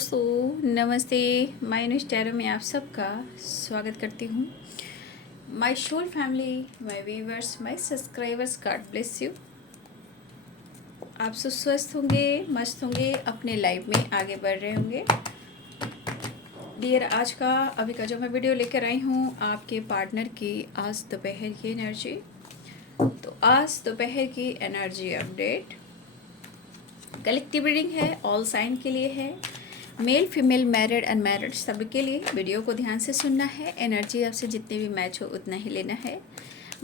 दोस्तों नमस्ते। My news tarot में आप सबका स्वागत करती हूँ। My soul family, my viewers, my subscribers, God bless you. आप सब स्वस्थ होंगे, मस्त होंगे, अपने लाइफ में आगे बढ़ रहे होंगे। डियर, आज का अभी का जो मैं वीडियो लेकर आई हूँ आपके पार्टनर की आज दोपहर की एनर्जी। तो आज दोपहर की एनर्जी अपडेट कलेक्टिव रीडिंग है, ऑल साइन के लिए है, मेल फीमेल मैरिड अनमैरिड सबके लिए। वीडियो को ध्यान से सुनना है। एनर्जी आपसे जितने भी मैच हो उतना ही लेना है,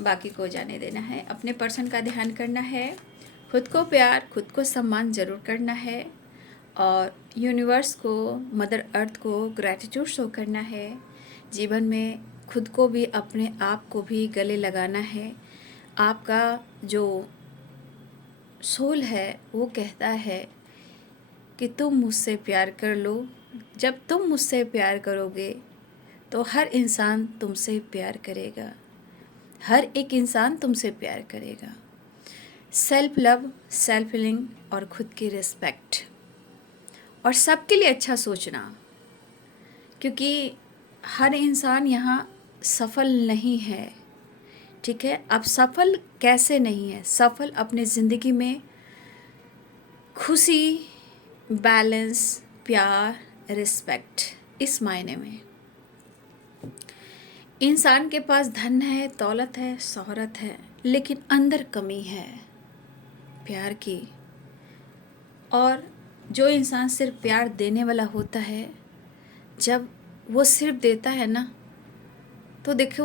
बाकी को जाने देना है। अपने पर्सन का ध्यान करना है, खुद को प्यार, खुद को सम्मान ज़रूर करना है, और यूनिवर्स को, मदर अर्थ को ग्रैटिट्यूड शो करना है। जीवन में खुद को भी, अपने आप को भी गले लगाना है। आपका जो सोल है वो कहता है कि तुम मुझसे प्यार कर लो। जब तुम मुझसे प्यार करोगे तो हर इंसान तुमसे प्यार करेगा, हर एक इंसान तुमसे प्यार करेगा। सेल्फ लव, सेल्फ हीलिंग और खुद की रिस्पेक्ट, और सबके लिए अच्छा सोचना, क्योंकि हर इंसान यहाँ सफल नहीं है। ठीक है, अब सफल कैसे नहीं है? सफल अपने ज़िंदगी में खुशी, बैलेंस, प्यार, रिस्पेक्ट, इस मायने में। इंसान के पास धन है, दौलत है, शोहरत है, लेकिन अंदर कमी है प्यार की। और जो इंसान सिर्फ प्यार देने वाला होता है, जब वो सिर्फ देता है ना, तो देखो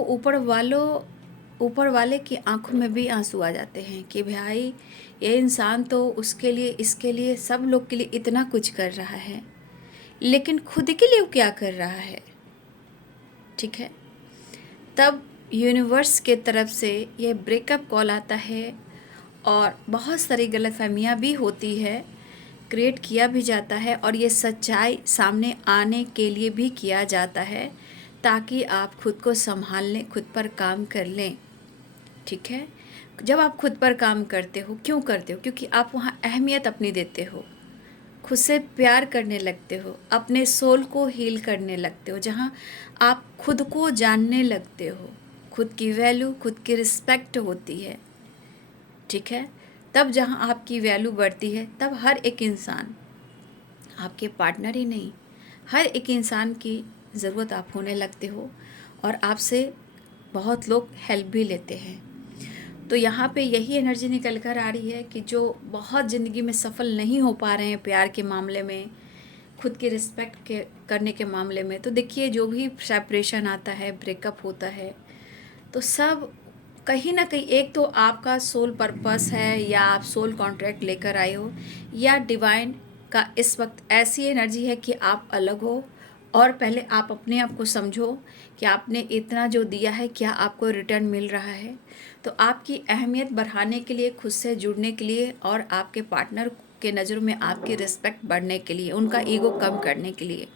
ऊपर वाले की आंखों में भी आंसू आ जाते हैं कि भाई ये इंसान तो उसके लिए, इसके लिए, सब लोग के लिए इतना कुछ कर रहा है, लेकिन खुद के लिए वो क्या कर रहा है? ठीक है, तब यूनिवर्स के तरफ से ये ब्रेकअप कॉल आता है, और बहुत सारी गलतफहमियां भी होती है, क्रिएट किया भी जाता है, और ये सच्चाई सामने आने के लिए भी किया जाता है, ताकि आप खुद को संभाल लें, खुद पर काम कर लें। ठीक है, जब आप खुद पर काम करते हो, क्यों करते हो? क्योंकि आप वहाँ अहमियत अपनी देते हो, खुद से प्यार करने लगते हो, अपने सोल को हील करने लगते हो, जहाँ आप खुद को जानने लगते हो, खुद की वैल्यू, खुद की रिस्पेक्ट होती है। ठीक है, तब जहाँ आपकी वैल्यू बढ़ती है, तब हर एक इंसान, आपके पार्टनर ही नहीं, हर एक इंसान की ज़रूरत आप होने लगते हो, और आपसे बहुत लोग हेल्प भी लेते हैं। तो यहाँ पे यही एनर्जी निकल कर आ रही है कि जो बहुत ज़िंदगी में सफल नहीं हो पा रहे हैं प्यार के मामले में, खुद की रिस्पेक्ट के करने के मामले में, तो देखिए जो भी सेपरेशन आता है, ब्रेकअप होता है, तो सब कहीं ना कहीं, एक तो आपका सोल पर्पस है, या आप सोल कॉन्ट्रैक्ट लेकर आए हो, या डिवाइन का इस वक्त ऐसी एनर्जी है कि आप अलग हो, और पहले आप अपने आप को समझो कि आपने इतना जो दिया है, क्या आपको रिटर्न मिल रहा है। तो आपकी अहमियत बढ़ाने के लिए, खुद से जुड़ने के लिए, और आपके पार्टनर के नज़रों में आपकी रिस्पेक्ट बढ़ने के लिए, उनका ईगो कम करने के लिए।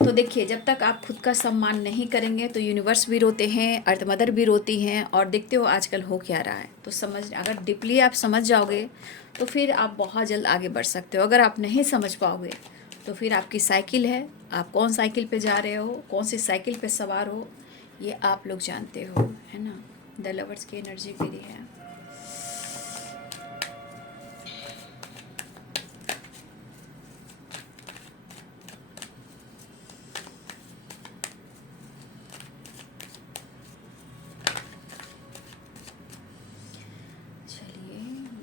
तो देखिए, जब तक आप खुद का सम्मान नहीं करेंगे तो यूनिवर्स भी रोते हैं, अर्थ मदर भी रोती हैं, और देखते हो आजकल हो क्या रहा है। तो अगर डीपली आप समझ जाओगे तो फिर आप बहुत जल्द आगे बढ़ सकते हो। अगर आप नहीं समझ पाओगे तो फिर आपकी साइकिल है, आप कौन साइकिल पे जा रहे हो, कौन सी साइकिल पे सवार हो, ये आप लोग जानते हो, है ना। द लवर्स की एनर्जी के लिए है।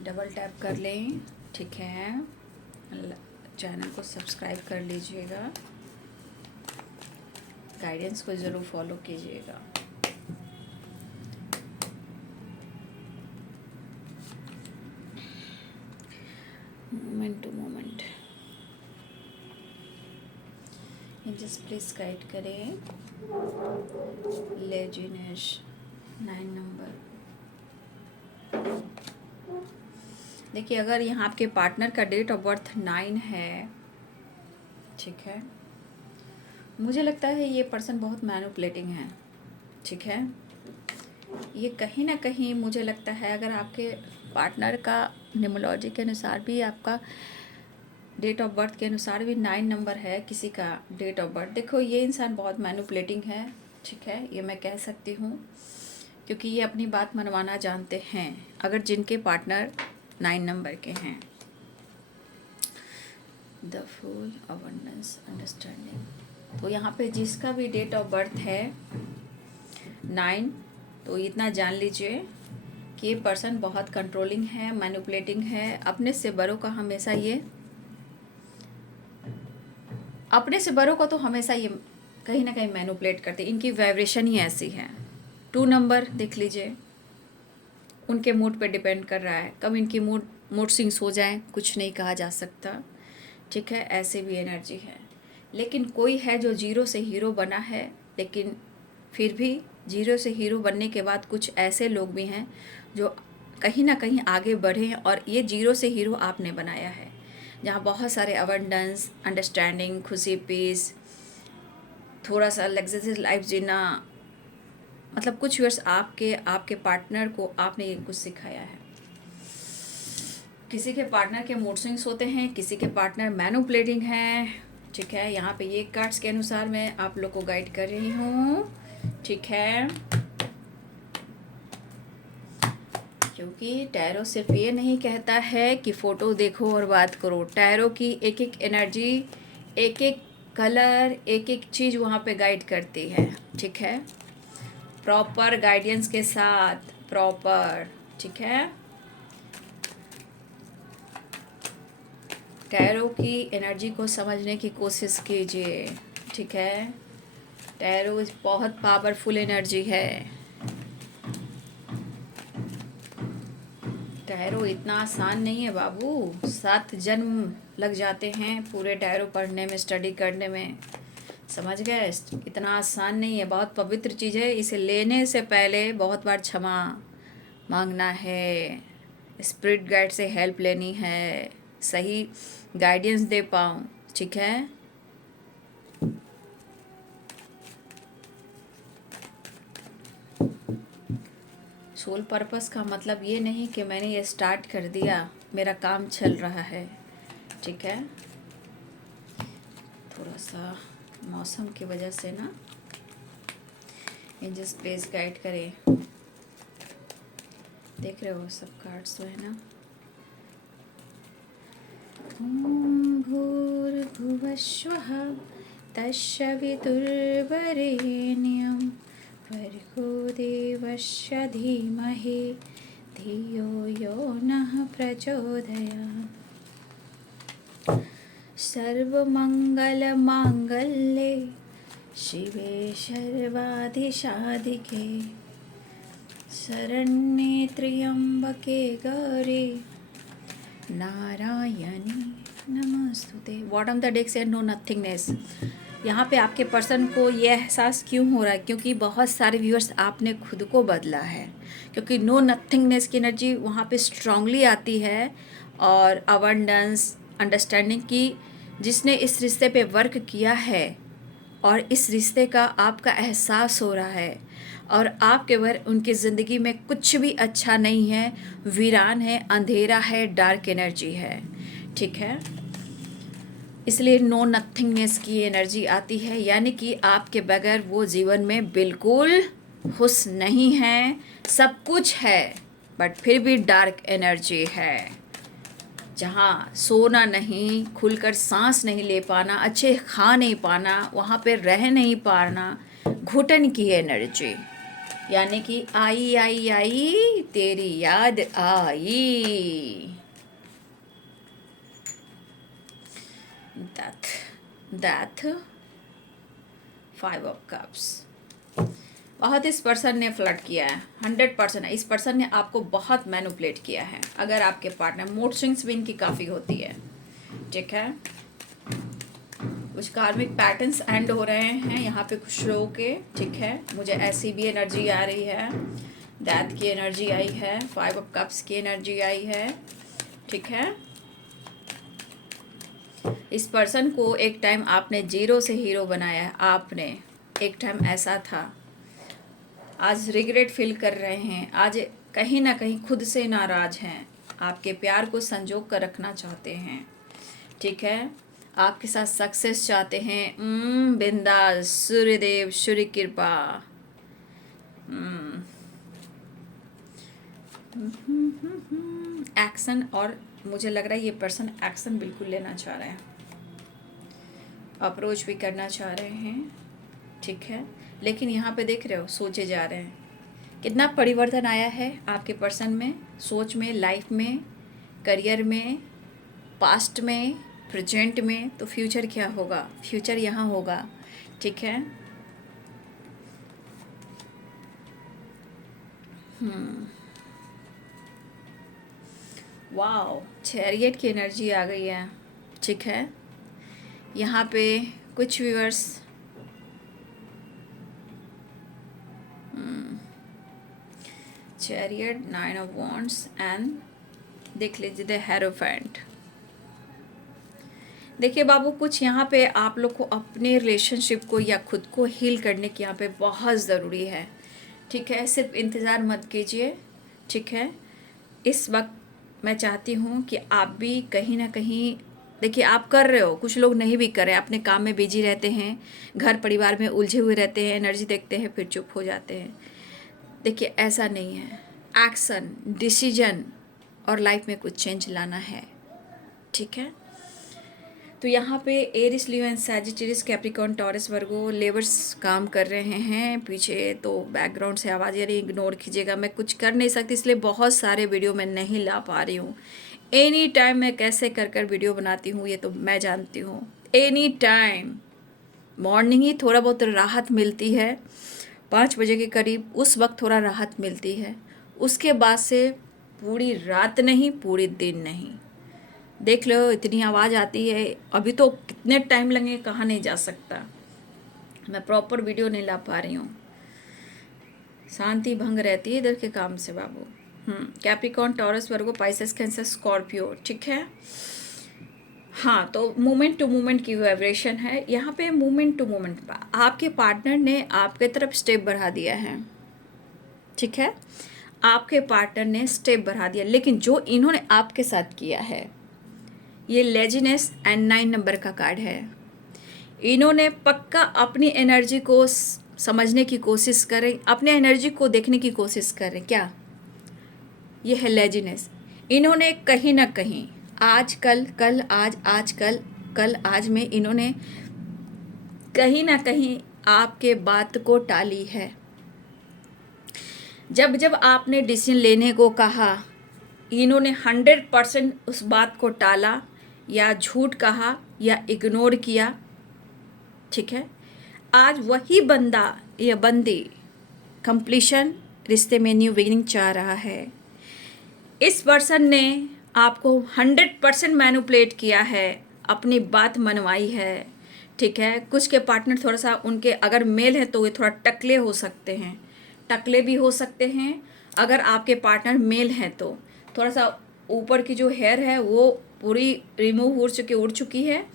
डबल टैप कर लें, ठीक है। चैनल को सब्सक्राइब कर लीजिएगा, गाइडेंस को ज़रूर फॉलो कीजिएगा। Moment to moment just please guide करें। लेजिनेश 9 नंबर। देखिए, अगर यहाँ आपके पार्टनर का डेट ऑफ बर्थ 9 है, ठीक है, मुझे लगता है ये पर्सन बहुत मैनिपुलेटिंग है। ठीक है, ये कहीं ना कहीं मुझे लगता है, अगर आपके पार्टनर का न्यूमरोलॉजी के अनुसार भी आपका डेट ऑफ बर्थ के अनुसार भी 9 नंबर है किसी का डेट ऑफ बर्थ। देखो ये इंसान बहुत मैनिपुलेटिंग है, ठीक है, ये मैं कह सकती हूँ, क्योंकि ये अपनी बात मनवाना जानते हैं अगर जिनके पार्टनर 9 नंबर के हैं। The full abundance understanding. तो यहाँ पे जिसका भी डेट ऑफ बर्थ है 9, तो इतना जान लीजिए कि ये पर्सन बहुत कंट्रोलिंग है, मैनिपुलेटिंग है। अपने से बड़ों का हमेशा ये, अपने से बड़ों को तो हमेशा ये कहीं ना कहीं मैनिपुलेट करते, इनकी वाइब्रेशन ही ऐसी है। 2 नंबर देख लीजिए, उनके मूड पे डिपेंड कर रहा है, कब इनकी मूड स्विंग्स हो जाए कुछ नहीं कहा जा सकता, ठीक है, ऐसे भी एनर्जी है। लेकिन कोई है जो जीरो से हीरो बना है, लेकिन फिर भी जीरो से हीरो बनने के बाद कुछ ऐसे लोग भी हैं जो कहीं ना कहीं आगे बढ़े हैं, और ये जीरो से हीरो आपने बनाया है, जहाँ बहुत सारे अबंडेंस, अंडरस्टैंडिंग, खुशी, पीस, थोड़ा सा लग्जरियस लाइफ जीना, मतलब कुछ वर्ष आपके पार्टनर को आपने ये कुछ सिखाया है। किसी के पार्टनर के मूड स्विंग्स होते हैं, किसी के पार्टनर मैनिपुलेटिंग हैं, ठीक है। यहाँ पे ये कार्ड्स के अनुसार मैं आप लोग को गाइड कर रही हूँ, ठीक है, क्योंकि टैरो सिर्फ ये नहीं कहता है कि फ़ोटो देखो और बात करो। टैरो की एक एक एनर्जी, एक एक कलर, एक एक चीज़ वहाँ पे गाइड करती है, ठीक है, प्रॉपर गाइडेंस के साथ, प्रॉपर, ठीक है। टैरो की एनर्जी को समझने की कोशिश कीजिए, ठीक है। टैरो बहुत पावरफुल एनर्जी है। टैरो इतना आसान नहीं है बाबू, 7 जन्म लग जाते हैं पूरे टैरो पढ़ने में, स्टडी करने में, समझ गए। इतना आसान नहीं है, बहुत पवित्र चीज़ है। इसे लेने से पहले बहुत बार क्षमा मांगना है, स्पिरिट गाइड से हेल्प लेनी है, सही गाइडेंस दे पाऊँ, ठीक है। सोल पर्पस का मतलब ये नहीं कि मैंने ये स्टार्ट कर दिया, मेरा काम चल रहा है, ठीक है। थोड़ा सा मौसम की वजह से ना एंजल्स प्लीज गाइड करें। देख रहे हो सब कार्ड्स तो है ना। ओम भूर्भुवस्वः तस्य वितुर्वरेण्यं भर्गो देवस्य धीमहि धियो यो नः प्रचोदयात्। सर्वमङ्गलमाङ्गल्ये शिवे सर्वाधिसाधिके शरण्ये त्र्यंबके गौरी नारायणी नमस्तुते। बॉटम द डेक से नो नथिंगनेस। यहाँ पे आपके पर्सन को ये एहसास क्यों हो रहा है, क्योंकि बहुत सारे व्यूअर्स आपने खुद को बदला है, क्योंकि नो नथिंगनेस की एनर्जी वहाँ पे स्ट्रांगली आती है, और अबंडेंस, अंडरस्टैंडिंग की, जिसने इस रिश्ते पे वर्क किया है और इस रिश्ते का आपका एहसास हो रहा है, और आपके वर उनकी ज़िंदगी में कुछ भी अच्छा नहीं है, वीरान है, अंधेरा है, डार्क एनर्जी है, ठीक है। इसलिए नो नथिंगनेस की एनर्जी आती है, यानी कि आपके बगैर वो जीवन में बिल्कुल खुश नहीं है। सब कुछ है बट फिर भी डार्क एनर्जी है, जहाँ सोना नहीं, खुलकर सांस नहीं ले पाना, अच्छे खा नहीं पाना, वहाँ पे रह नहीं पाना, घुटन की एनर्जी, यानी कि आई आई आई तेरी याद आई। Death 5 of cups. बहुत इस पर्सन ने फ्लर्ट किया है, 100% है। इस पर्सन ने आपको बहुत मैनिपुलेट किया है। अगर आपके पार्टनर, मूड स्विंग्स भी इनकी काफ़ी होती है, ठीक है। कुछ कार्मिक पैटर्न्स एंड हो रहे हैं यहाँ पे कुछ लोगों के, ठीक है। मुझे ऐसी भी एनर्जी आ रही है, डेथ की एनर्जी आई है, 5 ऑफ कप्स की एनर्जी आई है, ठीक है। इस पर्सन को एक टाइम आपने जीरो से हीरो बनाया है, आपने एक टाइम ऐसा था। आज रिग्रेट फील कर रहे हैं, आज कहीं ना कहीं खुद से नाराज़ हैं, आपके प्यार को संजो कर रखना चाहते हैं, ठीक है, आपके साथ सक्सेस चाहते हैं। बिंदास, सूर्यदेव, सूर्य कृपा। एक्शन, और मुझे लग रहा है ये पर्सन एक्शन बिल्कुल लेना चाह रहे हैं, अप्रोच भी करना चाह रहे हैं, ठीक है। लेकिन यहाँ पे देख रहे हो, सोचे जा रहे हैं। कितना परिवर्तन आया है आपके पर्सन में, सोच में, लाइफ में, करियर में, पास्ट में, प्रेजेंट में। तो फ्यूचर क्या होगा, फ्यूचर यहाँ होगा, ठीक है। वाओ, चैरियट की एनर्जी आ गई है, ठीक है। यहाँ पे कुछ viewers chariot, 9 of wands and देख लीजिए द हेरोफेंट। देखिए बाबू, कुछ यहाँ पे आप लोग को अपने रिलेशनशिप को या खुद को हील करने की यहाँ पे बहुत ज़रूरी है, ठीक है। सिर्फ इंतज़ार मत कीजिए, ठीक है। इस वक्त मैं चाहती हूँ कि आप भी कहीं ना कहीं, देखिए आप कर रहे हो, कुछ लोग नहीं भी कर रहे हैं, अपने काम में बिजी रहते हैं, घर परिवार में उलझे हुए रहते हैं, एनर्जी देखते हैं फिर चुप हो जाते हैं। देखिए ऐसा नहीं है, एक्शन, डिसीजन और लाइफ में कुछ चेंज लाना है, ठीक है। तो यहाँ पे Aries, Leo and Sagittarius, Capricorn, Taurus, Virgo, लेवर्स काम कर रहे हैं। पीछे तो बैकग्राउंड से आवाज़ आ रही, इग्नोर कीजिएगा, मैं कुछ कर नहीं सकती, इसलिए बहुत सारे वीडियो मैं नहीं ला पा रही हूँ। एनी टाइम मैं कैसे कर कर वीडियो बनाती हूँ ये तो मैं जानती हूँ। एनी टाइम मॉर्निंग ही थोड़ा बहुत राहत मिलती है, 5 बजे के करीब, उस वक्त थोड़ा राहत मिलती है। उसके बाद से पूरी रात नहीं, पूरी दिन नहीं। देख लो इतनी आवाज़ आती है, अभी तो कितने टाइम लगे कहा नहीं जा सकता, मैं प्रॉपर वीडियो नहीं ला पा रही हूँ, शांति भंग रहती है इधर के काम से बाबू। कैप्रिकॉर्न, टॉरस, वर्गो, पाइसेस, कैंसर, स्कॉर्पियो, ठीक है। हाँ, तो मूवमेंट टू मूवमेंट की वाइब्रेशन है यहाँ पे। मूवमेंट टू मूवमेंट, आपके पार्टनर ने आपके तरफ स्टेप बढ़ा दिया है, ठीक है। आपके पार्टनर ने स्टेप बढ़ा दिया, लेकिन जो इन्होंने आपके साथ किया है, ये लेजीनेस एंड 9 नंबर का कार्ड है। इन्होंने पक्का अपनी एनर्जी को समझने की कोशिश करें, अपने एनर्जी को देखने की कोशिश करें। क्या ये है लेजीनेस। इन्होंने कहीं ना कहीं आज कल, कल आज, आज कल, कल आज में इन्होंने कहीं ना कहीं आपके बात को टाली है। जब जब आपने डिसीजन लेने को कहा, इन्होंने 100% उस बात को टाला, या झूठ कहा, या इग्नोर किया, ठीक है। आज वही बंदा या बंदी कंप्लीशन, रिश्ते में न्यू बिगिनिंग चाह रहा है। इस पर्सन ने आपको 100% मैनिपुलेट किया है, अपनी बात मनवाई है, ठीक है। कुछ के पार्टनर थोड़ा सा, उनके अगर मेल है तो वे थोड़ा टकले हो सकते हैं, टकले भी हो सकते हैं। अगर आपके पार्टनर मेल हैं तो थोड़ा सा ऊपर की जो हेयर है वो पूरी रिमूव उड़ चुकी है,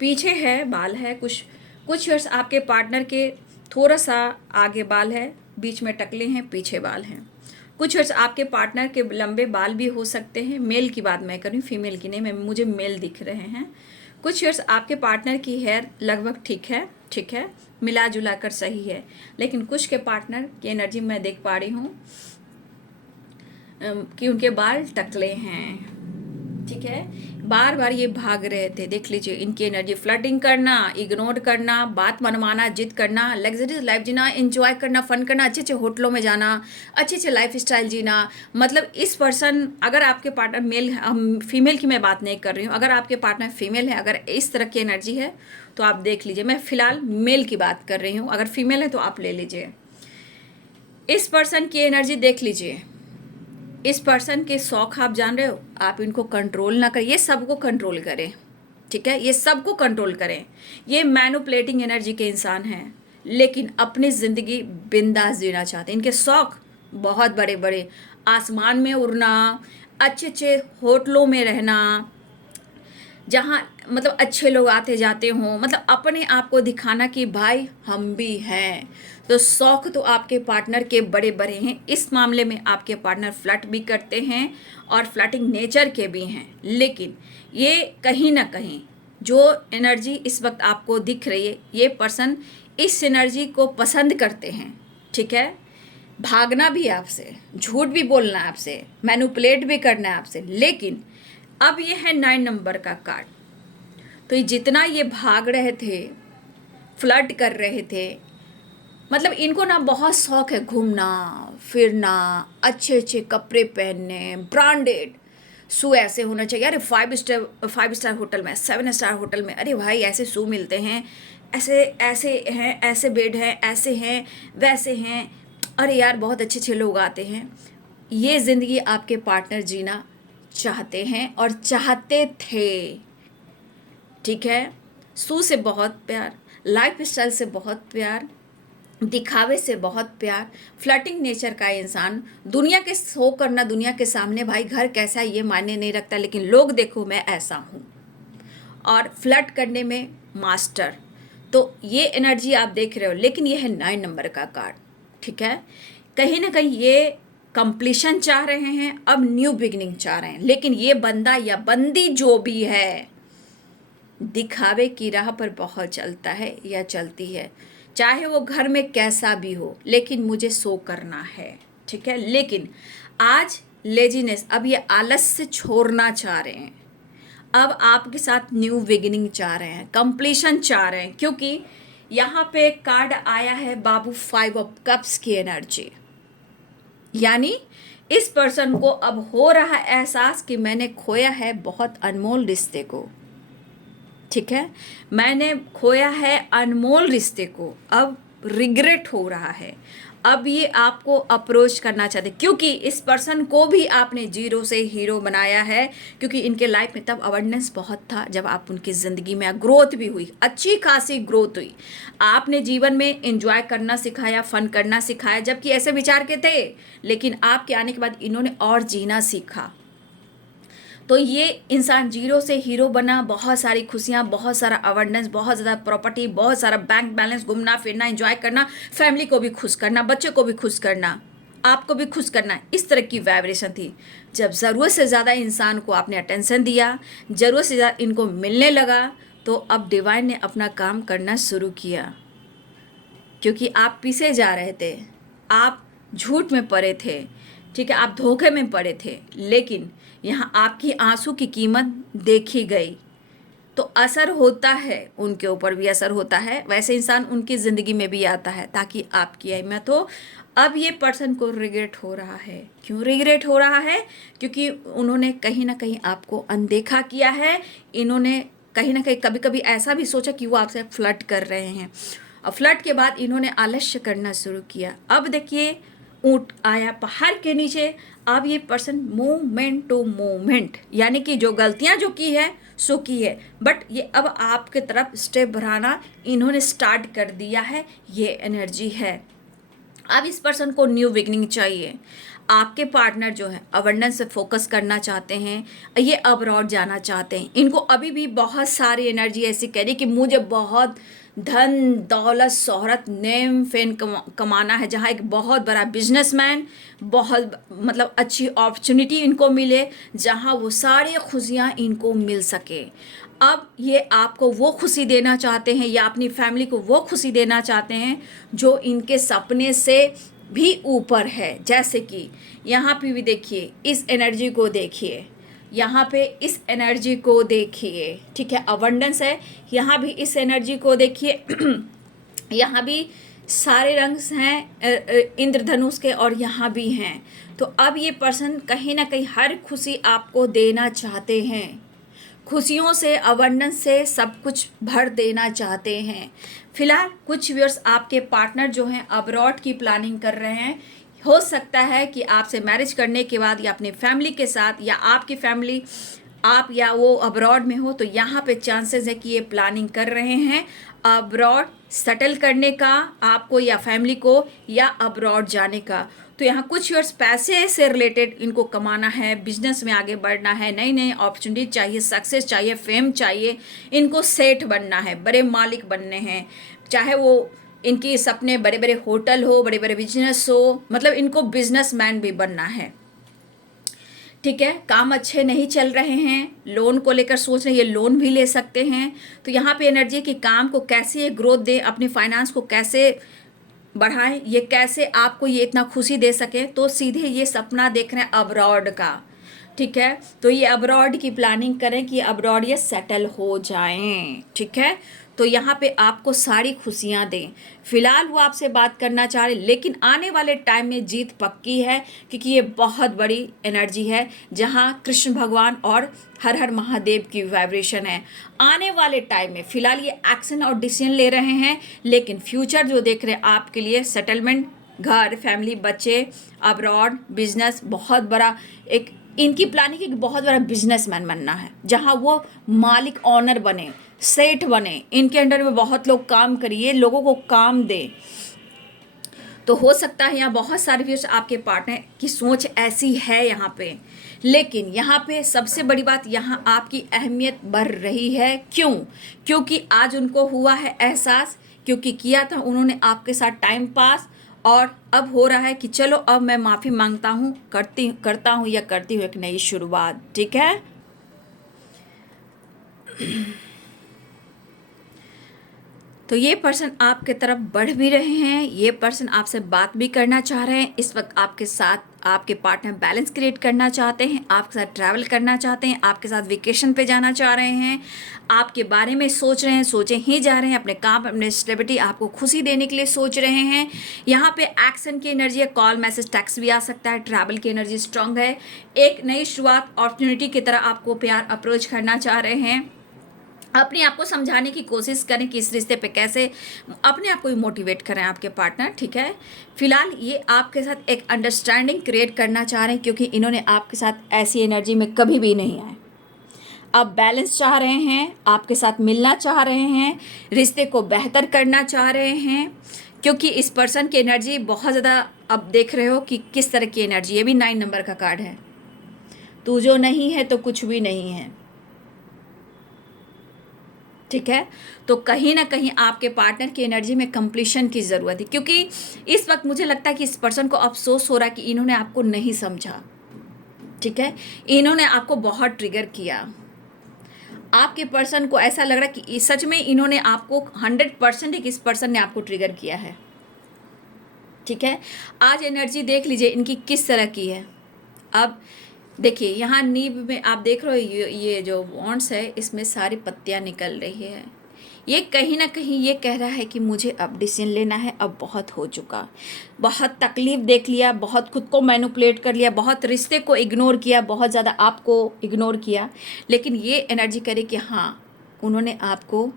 पीछे है बाल है, कुछ हेयर्स आपके पार्टनर के थोड़ा सा आगे बाल है, बीच में टकले हैं, पीछे बाल हैं। कुछ हेयर्स आपके पार्टनर के लंबे बाल भी हो सकते हैं, मेल की बात मैं कर रही हूँ, फीमेल की नहीं, मुझे मेल दिख रहे हैं। कुछ हेयर्स आपके पार्टनर की हेयर लगभग ठीक है, मिला जुला कर सही है। लेकिन कुछ के पार्टनर की एनर्जी मैं देख पा रही हूँ कि उनके बाल टकले हैं, ठीक है। बार बार ये भाग रहे थे, देख लीजिए इनकी एनर्जी। फ्लर्टिंग करना, इग्नोर करना, बात मनवाना, जिद करना, लग्जरियस लाइफ जीना, एंजॉय करना, फन करना, अच्छे अच्छे होटलों में जाना, अच्छे अच्छे लाइफ स्टाइल जीना। मतलब इस पर्सन, अगर आपके पार्टनर मेल है, फीमेल की मैं बात नहीं कर रही हूँ, अगर आपके पार्टनर फीमेल है, अगर इस तरह की एनर्जी है तो आप देख लीजिए। मैं फिलहाल मेल की बात कर रही हूँ, अगर फीमेल है तो आप ले लीजिए। इस पर्सन की एनर्जी देख लीजिए। इस पर्सन के शौक आप जान रहे हो, आप इनको कंट्रोल ना करें, ये सबको कंट्रोल करें, ठीक है, ये सबको कंट्रोल करें। ये मैनिपुलेटिंग एनर्जी के इंसान हैं, लेकिन अपनी ज़िंदगी बिंदास जीना चाहते हैं। इनके शौक बहुत बड़े बड़े, आसमान में उड़ना, अच्छे अच्छे होटलों में रहना, जहाँ मतलब अच्छे लोग आते जाते हों, मतलब अपने आप को दिखाना कि भाई हम भी हैं। तो शौक तो आपके पार्टनर के बड़े बड़े हैं। इस मामले में आपके पार्टनर फ्लर्ट भी करते हैं और फ्लर्टिंग नेचर के भी हैं, लेकिन ये कहीं ना कहीं जो एनर्जी इस वक्त आपको दिख रही है, ये पर्सन इस एनर्जी को पसंद करते हैं, ठीक है। भागना भी है आपसे, झूठ भी बोलना है आपसे, मैनिपुलेट भी करना है आपसे, लेकिन अब ये है 9 नंबर का कार्ड। तो ये जितना ये भाग रहे थे, फ्लर्ट कर रहे थे, मतलब इनको ना बहुत शौक है घूमना फिरना, अच्छे अच्छे कपड़े पहनने, ब्रांडेड शू ऐसे होना चाहिए। अरे 5 स्टार होटल में, 7 स्टार होटल में, अरे भाई ऐसे शू मिलते हैं, ऐसे ऐसे हैं, ऐसे बेड हैं, ऐसे हैं, वैसे हैं, अरे यार बहुत अच्छे अच्छे लोग आते हैं। ये ज़िंदगी आपके पार्टनर जीना चाहते हैं और चाहते थे, ठीक है। शू से बहुत प्यार, लाइफ स्टाइल से बहुत प्यार, दिखावे से बहुत प्यार, फ्लर्टिंग नेचर का इंसान, दुनिया के शो करना दुनिया के सामने, भाई घर कैसा है ये मायने नहीं रखता, लेकिन लोग देखो मैं ऐसा हूँ, और फ्लर्ट करने में मास्टर। तो ये एनर्जी आप देख रहे हो, लेकिन ये है 9 नंबर का कार्ड, ठीक है। कहीं ना कहीं ये कंप्लीशन चाह रहे हैं, अब न्यू बिगिनिंग चाह रहे हैं, लेकिन ये बंदा या बंदी जो भी है दिखावे की राह पर बहुत चलता है या चलती है, चाहे वो घर में कैसा भी हो, लेकिन मुझे शो करना है, ठीक है। लेकिन आज लेजीनेस, अब ये आलस से छोड़ना चाह रहे हैं, अब आपके साथ न्यू बिगिनिंग चाह रहे हैं, कंप्लीशन चाह रहे हैं, क्योंकि यहाँ पे एक कार्ड आया है बाबू 5 ऑफ कप्स की एनर्जी, यानी इस पर्सन को अब हो रहा है एहसास कि मैंने खोया है बहुत अनमोल रिश्ते को, ठीक है। मैंने खोया है अनमोल रिश्ते को, अब रिग्रेट हो रहा है। अब ये आपको अप्रोच करना चाहते, क्योंकि इस पर्सन को भी आपने जीरो से हीरो बनाया है, क्योंकि इनके लाइफ में तब अवेयरनेस बहुत था जब आप उनकी ज़िंदगी में ग्रोथ भी हुई, अच्छी खासी ग्रोथ हुई, आपने जीवन में एंजॉय करना सिखाया, फन करना सिखाया, जबकि ऐसे विचार के थे, लेकिन आपके आने के बाद इन्होंने और जीना सीखा। तो ये इंसान जीरो से हीरो बना, बहुत सारी खुशियाँ, बहुत सारा अवेयरनेस, बहुत ज़्यादा प्रॉपर्टी, बहुत सारा बैंक बैलेंस, घूमना फिरना, एंजॉय करना, फैमिली को भी खुश करना, बच्चों को भी खुश करना, आपको भी खुश करना, इस तरह की वाइब्रेशन थी। जब ज़रूरत से ज़्यादा इंसान को आपने अटेंशन दिया, ज़रूरत से ज़्यादा इनको मिलने लगा, तो अब डिवाइन ने अपना काम करना शुरू किया, क्योंकि आप पीछे जा रहे थे, आप झूठ में पड़े थे, ठीक है, आप धोखे में पड़े थे, लेकिन यहाँ आपकी आंसू की कीमत देखी गई। तो असर होता है, उनके ऊपर भी असर होता है, वैसे इंसान उनकी ज़िंदगी में भी आता है ताकि आपकी अहमियत हो। अब ये पर्सन को रिग्रेट हो रहा है। क्यों रिग्रेट हो रहा है? क्योंकि उन्होंने कहीं ना कहीं आपको अनदेखा किया है, इन्होंने कहीं ना कहीं कभी कभी ऐसा भी सोचा कि वो आपसे फ्लर्ट कर रहे हैं, और फ्लर्ट के बाद इन्होंने आलस्य करना शुरू किया। अब देखिए ऊँट आया पहाड़ के नीचे, अब ये पर्सन मूवमेंट टू मूवमेंट, यानी कि जो गलतियां जो की है सो की है, बट ये अब आपके तरफ स्टेप बढ़ाना इन्होंने स्टार्ट कर दिया है, ये एनर्जी है। अब इस पर्सन को न्यू बिगनिंग चाहिए। आपके पार्टनर जो है अवेयरनेस से फोकस करना चाहते हैं, ये अब्रॉड जाना चाहते हैं, इनको अभी भी बहुत सारी एनर्जी ऐसी कह रही कि मुझे बहुत धन दौलत शोहरत नेम फेम कमाना है, जहाँ एक बहुत बड़ा बिजनेसमैन, बहुत मतलब अच्छी अपॉर्चुनिटी इनको मिले, जहाँ वो सारी खुशियाँ इनको मिल सके। अब ये आपको वो खुशी देना चाहते हैं या अपनी फैमिली को वो खुशी देना चाहते हैं जो इनके सपने से भी ऊपर है। जैसे कि यहाँ पे भी देखिए, इस एनर्जी को देखिए, यहाँ पे इस एनर्जी को देखिए, ठीक है, अबंडेंस है। यहाँ भी इस एनर्जी को देखिए यहाँ भी सारे रंग हैं इंद्रधनुष के, और यहाँ भी हैं। तो अब ये पर्सन कहीं ना कहीं हर खुशी आपको देना चाहते हैं, खुशियों से अबंडेंस से सब कुछ भर देना चाहते हैं। फिलहाल कुछ व्यूअर्स आपके पार्टनर जो हैं अब्रॉड की प्लानिंग कर रहे हैं। हो सकता है कि आपसे मैरिज करने के बाद या अपनी फैमिली के साथ, या आपकी फैमिली आप या वो अब्रॉड में हो, तो यहाँ पे चांसेस है कि ये प्लानिंग कर रहे हैं अब्रॉड सेटल करने का, आपको या फैमिली को, या अब्रॉड जाने का। तो यहाँ कुछ ईयर्स पैसे से रिलेटेड इनको कमाना है, बिजनेस में आगे बढ़ना है, नई नई अपॉर्चुनिटी चाहिए, सक्सेस चाहिए, फेम चाहिए, इनको सेठ बनना है, बड़े मालिक बनने हैं, चाहे वो इनकी सपने बड़े बड़े होटल हो, बड़े बड़े बिजनेस हो, मतलब इनको बिजनेसमैन भी बनना है। ठीक है, काम अच्छे नहीं चल रहे हैं, लोन को लेकर सोच रहे हैं, ये लोन भी ले सकते हैं। तो यहाँ पे एनर्जी कि काम को कैसे ये ग्रोथ दें, अपने फाइनेंस को कैसे बढ़ाएं, ये कैसे आपको ये इतना खुशी दे सके। तो सीधे ये सपना देख रहे हैं अब्रॉड का। ठीक है, तो ये अब्रॉड की प्लानिंग करें कि अब्रॉड ये सेटल हो जाएं। ठीक है, तो यहाँ पे आपको सारी खुशियाँ दें। फिलहाल वो आपसे बात करना चाह रहे, लेकिन आने वाले टाइम में जीत पक्की है, क्योंकि ये बहुत बड़ी एनर्जी है जहाँ कृष्ण भगवान और हर हर महादेव की वाइब्रेशन है। आने वाले टाइम में फिलहाल ये एक्शन और डिसीजन ले रहे हैं, लेकिन फ्यूचर जो देख रहे हैं आपके लिए सेटलमेंट, घर, फैमिली, बच्चे, अब्रॉड, बिजनेस, बहुत बड़ा एक इनकी प्लानिंग है कि बहुत बड़ा बिजनेसमैन बनना है, जहाँ वो मालिक, ऑनर बने, सेठ बने, इनके अंडर में बहुत लोग काम करिए, लोगों को काम दे। तो हो सकता है यहाँ बहुत सारे व्यूअर्स आपके पार्टनर की सोच ऐसी है यहाँ पे, लेकिन यहाँ पे सबसे बड़ी बात, यहाँ आपकी अहमियत बढ़ रही है। क्यों? क्योंकि आज उनको हुआ है एहसास, क्योंकि किया था उन्होंने आपके साथ टाइम पास, और अब हो रहा है कि चलो अब मैं माफ़ी मांगता हूँ, करता हूँ या करती हूँ एक नई शुरुआत। ठीक है, तो ये पर्सन आपके तरफ बढ़ भी रहे हैं, ये पर्सन आपसे बात भी करना चाह रहे हैं। इस वक्त आपके साथ आपके पार्टनर बैलेंस क्रिएट करना चाहते हैं, आपके साथ ट्रैवल करना चाहते हैं, आपके साथ वेकेशन पे जाना चाह रहे हैं, आपके बारे में सोच रहे हैं, सोचे ही जा रहे हैं, अपने काम, अपने स्टेबिलिटी, आपको खुशी देने के लिए सोच रहे हैं। यहाँ पे एक्शन की एनर्जी है, कॉल, मैसेज, टेक्स्ट भी आ सकता है। ट्रैवल की एनर्जी स्ट्रांग है, एक नई शुरुआत, अपॉर्चुनिटी की तरह आपको प्यार अप्रोच करना चाह रहे हैं। अपने आप को समझाने की कोशिश करें कि इस रिश्ते पे कैसे अपने आप को भी मोटिवेट करें आपके पार्टनर। ठीक है, फिलहाल ये आपके साथ एक अंडरस्टैंडिंग क्रिएट करना चाह रहे हैं, क्योंकि इन्होंने आपके साथ ऐसी एनर्जी में कभी भी नहीं आए। अब बैलेंस चाह रहे हैं, आपके साथ मिलना चाह रहे हैं, रिश्ते को बेहतर करना चाह रहे हैं, क्योंकि इस पर्सन की एनर्जी बहुत ज़्यादा, अब देख रहे हो कि किस तरह की एनर्जी। ये भी 9 नंबर का कार्ड है, तू जो नहीं है तो कुछ भी नहीं है। ठीक है, तो कहीं ना कहीं आपके पार्टनर की एनर्जी में कंप्लीशन की ज़रूरत है, क्योंकि इस वक्त मुझे लगता है कि इस पर्सन को अफसोस हो रहा है कि इन्होंने आपको नहीं समझा। ठीक है, इन्होंने आपको बहुत ट्रिगर किया। आपके पर्सन को ऐसा लग रहा है कि सच में इन्होंने आपको 100% इस पर्सन ने आपको ट्रिगर किया है। ठीक है, आज एनर्जी देख लीजिए इनकी किस तरह की है। अब देखिए यहाँ नींव में आप देख रहे हो, ये जो वॉन्ड्स है इसमें सारी पत्तियाँ निकल रही है। ये कहीं ना कहीं ये कह रहा है कि मुझे अब डिसीजन लेना है, अब बहुत हो चुका, बहुत तकलीफ देख लिया, बहुत खुद को मैनिपुलेट कर लिया, बहुत रिश्ते को इग्नोर किया, बहुत ज़्यादा आपको इग्नोर किया। लेकिन ये एनर्जी करे कि हाँ, उन्होंने आपको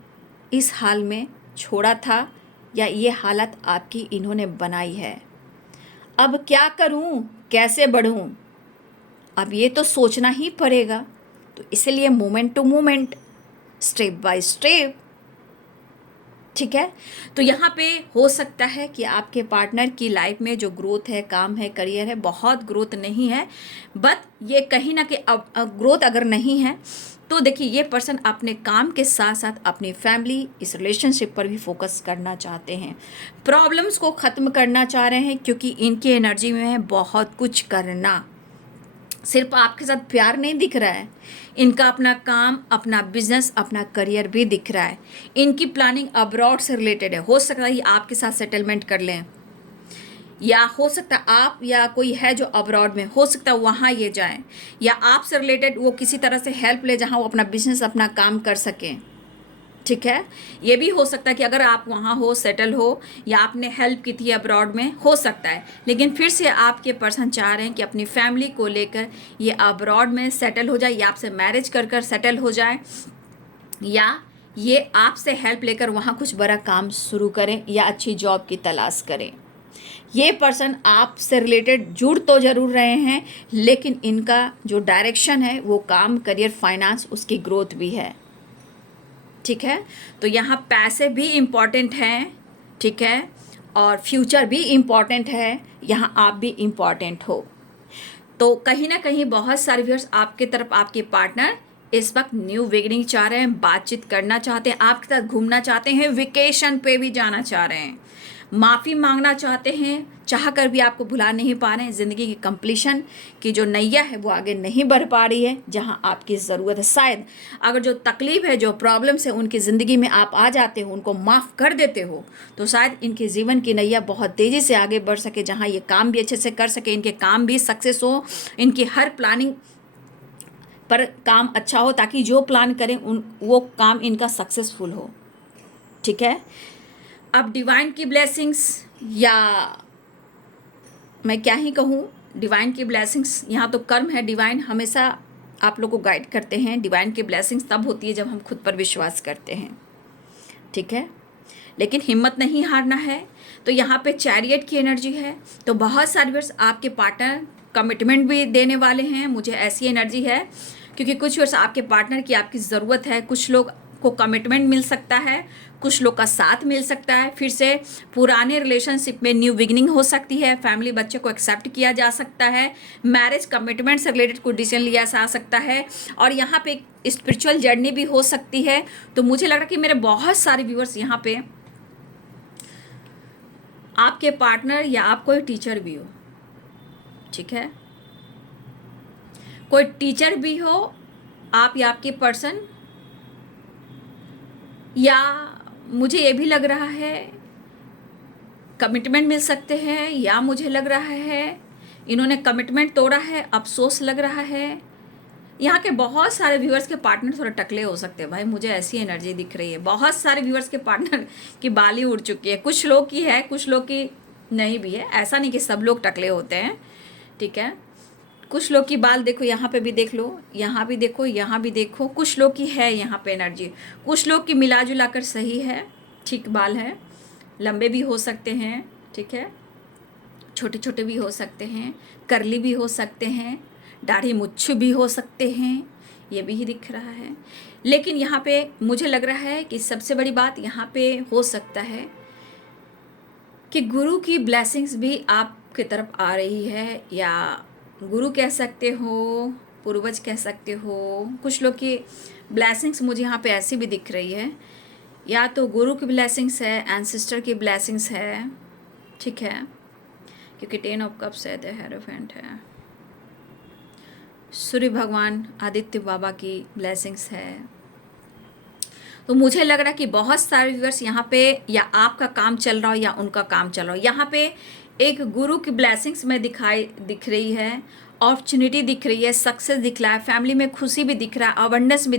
इस हाल में छोड़ा था, या ये हालत आपकी इन्होंने बनाई है। अब क्या करूँ, कैसे बढ़ूँ, अब ये तो सोचना ही पड़ेगा। तो इसलिए moment to moment, step by step. ठीक है, तो यहाँ पे हो सकता है कि आपके पार्टनर की लाइफ में जो ग्रोथ है, काम है, करियर है, बहुत ग्रोथ नहीं है, बट ये कहीं ना कहीं अब ग्रोथ अगर नहीं है तो देखिए ये पर्सन अपने काम के साथ साथ अपनी फैमिली, इस रिलेशनशिप पर भी फोकस करना चाहते हैं, प्रॉब्लम्स को ख़त्म करना चाह रहे हैं, क्योंकि इनकी एनर्जी में है बहुत कुछ करना। सिर्फ आपके साथ प्यार नहीं दिख रहा है, इनका अपना काम, अपना बिजनेस, अपना करियर भी दिख रहा है। इनकी प्लानिंग अब्रॉड से रिलेटेड है। हो सकता है आपके साथ सेटलमेंट कर लें, या हो सकता है आप या कोई है जो अब्रॉड में, हो सकता है वहाँ ये जाएं, या आपसे रिलेटेड वो किसी तरह से हेल्प ले जहाँ वो अपना बिजनेस, अपना काम कर सकें। ठीक है, ये भी हो सकता है कि अगर आप वहाँ हो, सेटल हो, या आपने हेल्प की थी अब्रॉड में, हो सकता है। लेकिन फिर से आपके पर्सन चाह रहे हैं कि अपनी फैमिली को लेकर ये अब्रॉड में सेटल हो जाए, या आपसे मैरिज कर कर सेटल हो जाए, या ये आपसे हेल्प लेकर वहाँ कुछ बड़ा काम शुरू करें, या अच्छी जॉब की तलाश करें। ये पर्सन आपसे रिलेटेड जुड़ तो ज़रूर रहे हैं, लेकिन इनका जो डायरेक्शन है वो काम, करियर, फाइनेंस, उसकी ग्रोथ भी है। ठीक है, तो यहाँ पैसे भी इम्पॉर्टेंट हैं। ठीक है, और फ्यूचर भी इम्पॉर्टेंट है, यहाँ आप भी इम्पॉर्टेंट हो। तो कहीं ना कहीं बहुत सारे व्यूअर्स आपके तरफ, आपके पार्टनर इस वक्त न्यू बिगिनिंग चाह रहे हैं, बातचीत करना चाहते हैं, आपके साथ घूमना चाहते हैं, वेकेशन पे भी जाना चाह रहे हैं, माफ़ी मांगना चाहते हैं, चाह कर भी आपको भुला नहीं पा रहे हैं। ज़िंदगी की कंप्लीशन की जो नैया है वो आगे नहीं बढ़ पा रही है जहां आपकी ज़रूरत है। शायद अगर जो तकलीफ़ है, जो प्रॉब्लम्स है उनकी ज़िंदगी में आप आ जाते हो, उनको माफ़ कर देते हो, तो शायद इनके जीवन की नैया बहुत तेज़ी से आगे बढ़ सके, जहाँ ये काम भी अच्छे से कर सके, इनके काम भी सक्सेस हो, इनकी हर प्लानिंग पर काम अच्छा हो, ताकि जो प्लान करें वो काम इनका सक्सेसफुल हो। ठीक है। अब डिवाइन की ब्लेसिंग्स, या मैं क्या ही कहूँ, डिवाइन की ब्लेसिंग्स यहाँ तो कर्म है। डिवाइन हमेशा आप लोग को गाइड करते हैं। डिवाइन की ब्लेसिंग्स तब होती है जब हम खुद पर विश्वास करते हैं। ठीक है, लेकिन हिम्मत नहीं हारना है। तो यहाँ पे चैरियट की एनर्जी है, तो बहुत सारे वर्ष आपके पार्टनर कमिटमेंट भी देने वाले हैं, मुझे ऐसी एनर्जी है, क्योंकि कुछ वर्ष आपके पार्टनर की आपकी ज़रूरत है। कुछ लोग को कमिटमेंट मिल सकता है, कुछ लोग का साथ मिल सकता है, फिर से पुराने रिलेशनशिप में न्यू बिगिनिंग हो सकती है, फैमिली बच्चे को एक्सेप्ट किया जा सकता है, मैरिज कमिटमेंट से रिलेटेड कोई डिसीजन लिया जा सकता है, और यहाँ पे स्पिरिचुअल जर्नी भी हो सकती है। तो मुझे लग रहा है कि मेरे बहुत सारे व्यूअर्स यहाँ पे आपके पार्टनर या आप कोई टीचर भी हो। ठीक है, कोई टीचर भी हो आप या आपके पर्सन, या मुझे ये भी लग रहा है कमिटमेंट मिल सकते हैं, या मुझे लग रहा है इन्होंने कमिटमेंट तोड़ा है, अफसोस लग रहा है। यहाँ के बहुत सारे व्यूअर्स के पार्टनर थोड़े टकले हो सकते हैं भाई, मुझे ऐसी एनर्जी दिख रही है। बहुत सारे व्यूअर्स के पार्टनर की बाली उड़ चुकी है, कुछ लोग की है, कुछ लोग की नहीं भी है। ऐसा नहीं कि सब लोग टकले होते हैं। ठीक है, कुछ लोग की बाल देखो, यहाँ पे भी देख लो, यहाँ भी देखो, यहाँ भी देखो, कुछ लोग की है यहाँ पे एनर्जी, कुछ लोग की मिला जुला कर सही है, ठीक बाल है, लंबे भी हो सकते हैं। ठीक है, छोटे छोटे भी हो सकते हैं, करली भी हो सकते हैं, दाढ़ी मुच्छ भी हो सकते हैं, ये भी ही दिख रहा है। लेकिन यहाँ पे मुझे लग रहा है कि सबसे बड़ी बात यहाँ पे हो सकता है कि गुरु की ब्लेसिंग्स भी आपकी तरफ आ रही है, या गुरु कह सकते हो, पूर्वज कह सकते हो। कुछ लोग की ब्लेसिंग्स मुझे यहाँ पे ऐसी भी दिख रही है, या तो गुरु की ब्लेसिंग्स है, एंसेस्टर की ब्लेसिंग्स है। ठीक है, क्योंकि 10 ऑफ कप्स है, द हेरोफेंट है, सूर्य भगवान आदित्य बाबा की ब्लेसिंग्स है। तो मुझे लग रहा है कि बहुत सारे व्यूअर्स यहाँ पे या आपका काम चल रहा हो या उनका काम चल रहा हो। यहाँ पे एक गुरु की ब्लेसिंग्स में दिख रही है, अपॉर्चुनिटी दिख रही है, सक्सेस दिख रहा है, फैमिली में खुशी भी दिख रहा है, अबंडेंस भी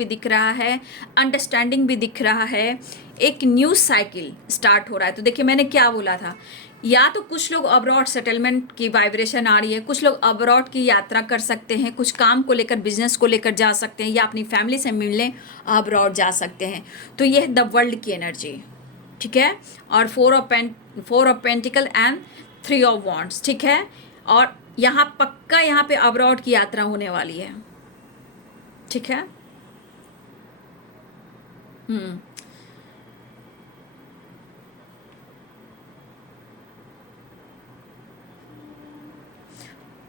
दिख रहा है, अंडरस्टैंडिंग भी दिख रहा है, एक न्यू साइकिल स्टार्ट हो रहा है। तो देखिए मैंने क्या बोला था, या तो कुछ लोग अब्रॉड सेटलमेंट की वाइब्रेशन आ रही है, कुछ लोग अब्रॉड की यात्रा कर सकते हैं, कुछ काम को लेकर, बिजनेस को लेकर जा सकते हैं, या अपनी फैमिली से मिलने अब्रॉड जा सकते हैं। तो ये है द वर्ल्ड की एनर्जी। ठीक है, और 4 of pentacle and 3 of wands. ठीक है, और यहाँ पक्का यहाँ पे अब्रॉड की यात्रा होने वाली है। ठीक है,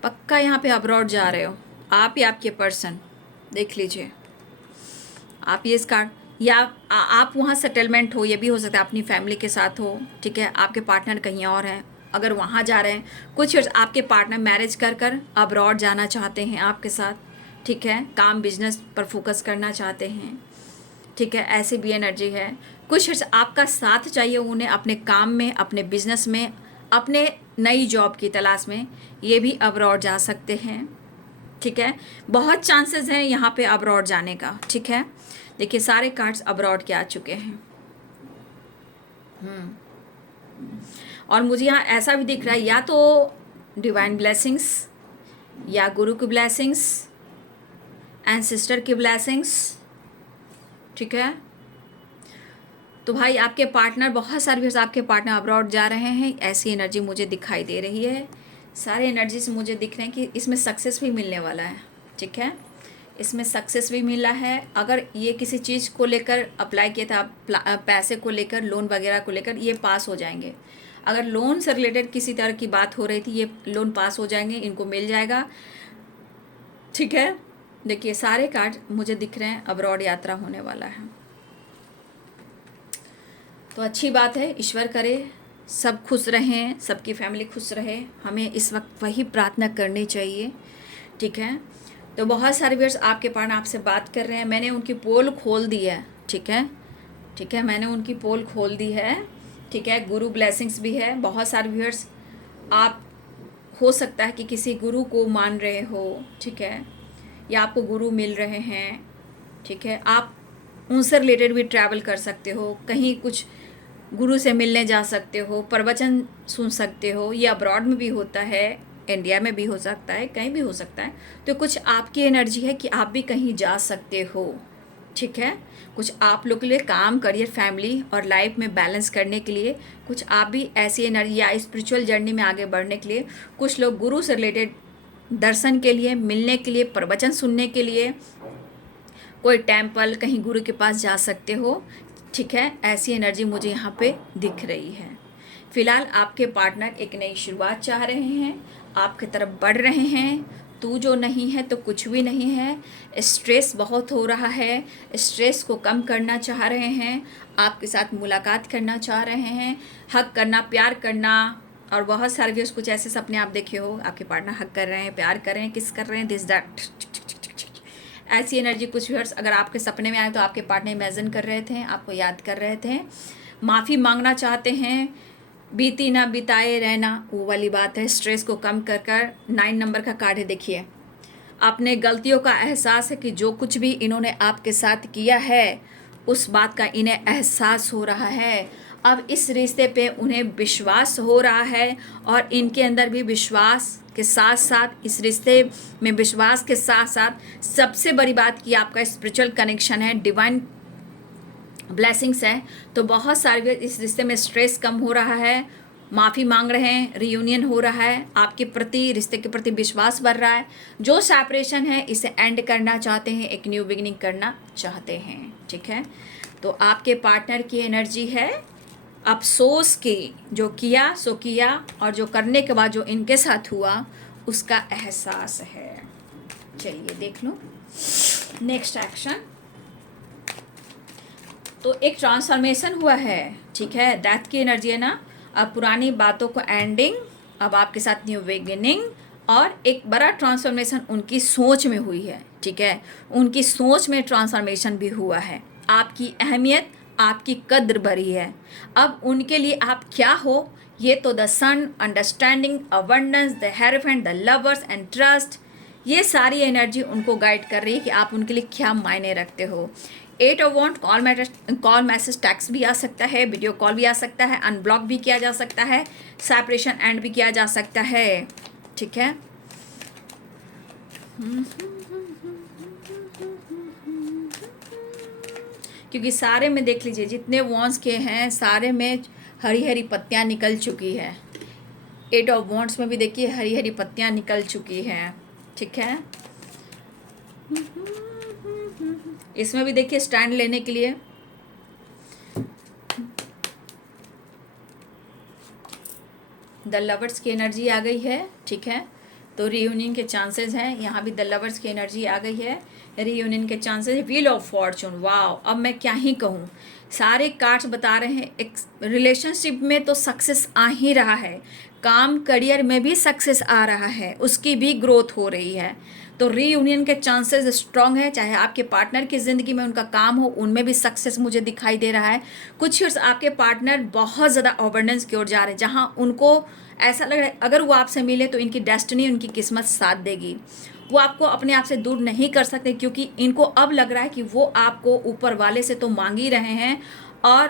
पक्का यहाँ पे अब्रॉड जा रहे हो आप या आपके पर्सन। देख लीजिए आप ये कार्ड, या आप वहाँ सेटलमेंट हो, ये भी हो सकता है अपनी फैमिली के साथ हो। ठीक है, आपके पार्टनर कहीं और हैं, अगर वहाँ जा रहे हैं, कुछ आपके पार्टनर मैरिज कर अब्रॉड जाना चाहते हैं आपके साथ। ठीक है, काम बिजनेस पर फोकस करना चाहते हैं। ठीक है, ऐसी भी एनर्जी है। कुछ आपका साथ चाहिए उन्हें अपने काम में, अपने बिजनेस में, अपने नई जॉब की तलाश में, ये भी अब्रॉड जा सकते हैं। ठीक है, बहुत चांसेस हैं यहाँ पे अब्रॉड जाने का। ठीक है, देखिए सारे कार्ड्स अब्रॉड के आ चुके हैं। और मुझे यहाँ ऐसा भी दिख रहा है, या तो डिवाइन ब्लेसिंग्स, या गुरु की ब्लेसिंग्स, एंसेस्टर की ब्लेसिंग्स। ठीक है, तो भाई आपके पार्टनर, बहुत सारे भी आपके पार्टनर अब्रॉड जा रहे हैं, ऐसी एनर्जी मुझे दिखाई दे रही है। सारे एनर्जी से मुझे दिख रहे हैं कि इसमें सक्सेस भी मिलने वाला है। ठीक है, इसमें सक्सेस भी मिला है। अगर ये किसी चीज़ को लेकर अप्लाई किया था, पैसे को लेकर, लोन वगैरह को लेकर, ये पास हो जाएंगे। अगर लोन से रिलेटेड किसी तरह की बात हो रही थी, ये लोन पास हो जाएंगे, इनको मिल जाएगा। ठीक है, देखिए सारे कार्ड मुझे दिख रहे हैं, अब्रॉड यात्रा होने वाला है। तो अच्छी बात है, ईश्वर करे सब खुश रहें, सबकी फैमिली खुश रहे, हमें इस वक्त वही प्रार्थना करनी चाहिए। ठीक है, तो बहुत सारे व्यूअर्स आपके पास आपसे बात कर रहे हैं, मैंने उनकी पोल खोल दी है। ठीक है, ठीक है, मैंने उनकी पोल खोल दी है। ठीक है, गुरु ब्लेसिंग्स भी है। बहुत सारे व्यूअर्स आप हो सकता है कि किसी गुरु को मान रहे हो, ठीक है, या आपको गुरु मिल रहे हैं। ठीक है, आप उनसे रिलेटेड भी ट्रैवल कर सकते हो, कहीं कुछ गुरु से मिलने जा सकते हो, प्रवचन सुन सकते हो। ये अब्रॉड में भी होता है, इंडिया में भी हो सकता है, कहीं भी हो सकता है। तो कुछ आपकी एनर्जी है कि आप भी कहीं जा सकते हो। ठीक है, कुछ आप लोग के लिए काम, करियर, फैमिली और लाइफ में बैलेंस करने के लिए कुछ आप भी ऐसी एनर्जी या स्पिरिचुअल जर्नी में आगे बढ़ने के लिए कुछ लोग गुरु से रिलेटेड दर्शन के लिए, मिलने के लिए, प्रवचन सुनने के लिए कोई टेम्पल, कहीं गुरु के पास जा सकते हो। ठीक है, ऐसी एनर्जी मुझे यहाँ पे दिख रही है। फिलहाल आपके पार्टनर एक नई शुरुआत चाह रहे हैं, आपकी तरफ बढ़ रहे हैं। तू जो नहीं है तो कुछ भी नहीं है। स्ट्रेस बहुत हो रहा है, स्ट्रेस को कम करना चाह रहे हैं, आपके साथ मुलाकात करना चाह रहे हैं, हक करना, प्यार करना। और बहुत सारे व्यूअर्स कुछ ऐसे सपने आप देखे हो, आपके पार्टनर हक कर रहे हैं, प्यार कर रहे हैं, किस कर रहे हैं, दिस दैट। ऐसी एनर्जी कुछ व्यूअर्स अगर आपके सपने में आए तो आपके पार्टनर इमेजिन कर रहे थे, आपको याद कर रहे थे, माफ़ी मांगना चाहते हैं, बीती ना बिताए रहना, वो वाली बात है। स्ट्रेस को कम कर कर 9 नंबर का कार्ड है, देखिए अपने गलतियों का एहसास है कि जो कुछ भी इन्होंने आपके साथ किया है उस बात का इन्हें एहसास हो रहा है। अब इस रिश्ते पे उन्हें विश्वास हो रहा है और इनके अंदर भी विश्वास के साथ साथ, इस रिश्ते में विश्वास के साथ साथ सबसे बड़ी बात कि आपका स्पिरिचुअल कनेक्शन है, डिवाइन ब्लेसिंग्स है। तो बहुत सारे इस रिश्ते में स्ट्रेस कम हो रहा है, माफ़ी मांग रहे हैं, रियूनियन हो रहा है, आपके प्रति, रिश्ते के प्रति विश्वास बढ़ रहा है। जो सेपरेशन है इसे एंड करना चाहते हैं, एक न्यू बिगिनिंग करना चाहते हैं। ठीक है, तो आपके पार्टनर की एनर्जी है अफसोस की, जो किया सो किया और जो करने के बाद जो इनके साथ हुआ उसका एहसास है। चलिए देख लो नेक्स्ट एक्शन। तो एक ट्रांसफॉर्मेशन हुआ है। ठीक है, डेथ की एनर्जी है ना, अब पुरानी बातों को एंडिंग, अब आपके साथ न्यू बिगिनिंग और एक बड़ा ट्रांसफॉर्मेशन उनकी सोच में हुई है। ठीक है, उनकी सोच में ट्रांसफॉर्मेशन भी हुआ है, आपकी अहमियत, आपकी कद्र बढ़ी है। अब उनके लिए आप क्या हो, ये तो the sun, understanding, abundance, the hierophant, the lovers and trust, ये सारी एनर्जी उनको गाइड कर रही है कि आप उनके लिए क्या मायने रखते हो। 8 of wand, call message, tax भी आ सकता है, वीडियो कॉल भी आ सकता है, अनब्लॉक भी किया जा सकता है, सेपरेशन एंड भी किया जा सकता है। ठीक है, क्योंकि सारे में देख लीजिए जितने वॉन्ड्स के हैं सारे में हरी हरी पत्तियां निकल चुकी है। 8 ऑफ वॉन्ड्स में भी देखिए हरी हरी पत्तियां निकल चुकी हैं। ठीक है, इसमें भी देखिए स्टैंड लेने के लिए द लवर्स की एनर्जी आ गई है। ठीक है, तो रीयूनियन के चांसेस हैं, यहाँ भी द लवर्स की एनर्जी आ गई है, रीयूनियन के chances, wheel of Fortune. Wow, अब मैं क्या ही कहूँ, सारे कार्ड्स बता रहे हैं एक रिलेशनशिप में तो सक्सेस आ ही रहा है, काम करियर में भी सक्सेस आ रहा है, उसकी भी ग्रोथ हो रही है। तो रीयूनियन के चांसेस स्ट्रांग है, चाहे आपके पार्टनर की ज़िंदगी में उनका काम हो उनमें भी सक्सेस मुझे दिखाई दे रहा है। कुछ आपके पार्टनर बहुत ज़्यादा अबंडेंस की ओर जा रहे हैं, जहाँ उनको ऐसा लग रहा है अगर वो आपसे मिले तो इनकी डेस्टिनी, उनकी किस्मत साथ देगी। वो आपको अपने आप से दूर नहीं कर सकते क्योंकि इनको अब लग रहा है कि वो आपको ऊपर वाले से तो मांग ही रहे हैं और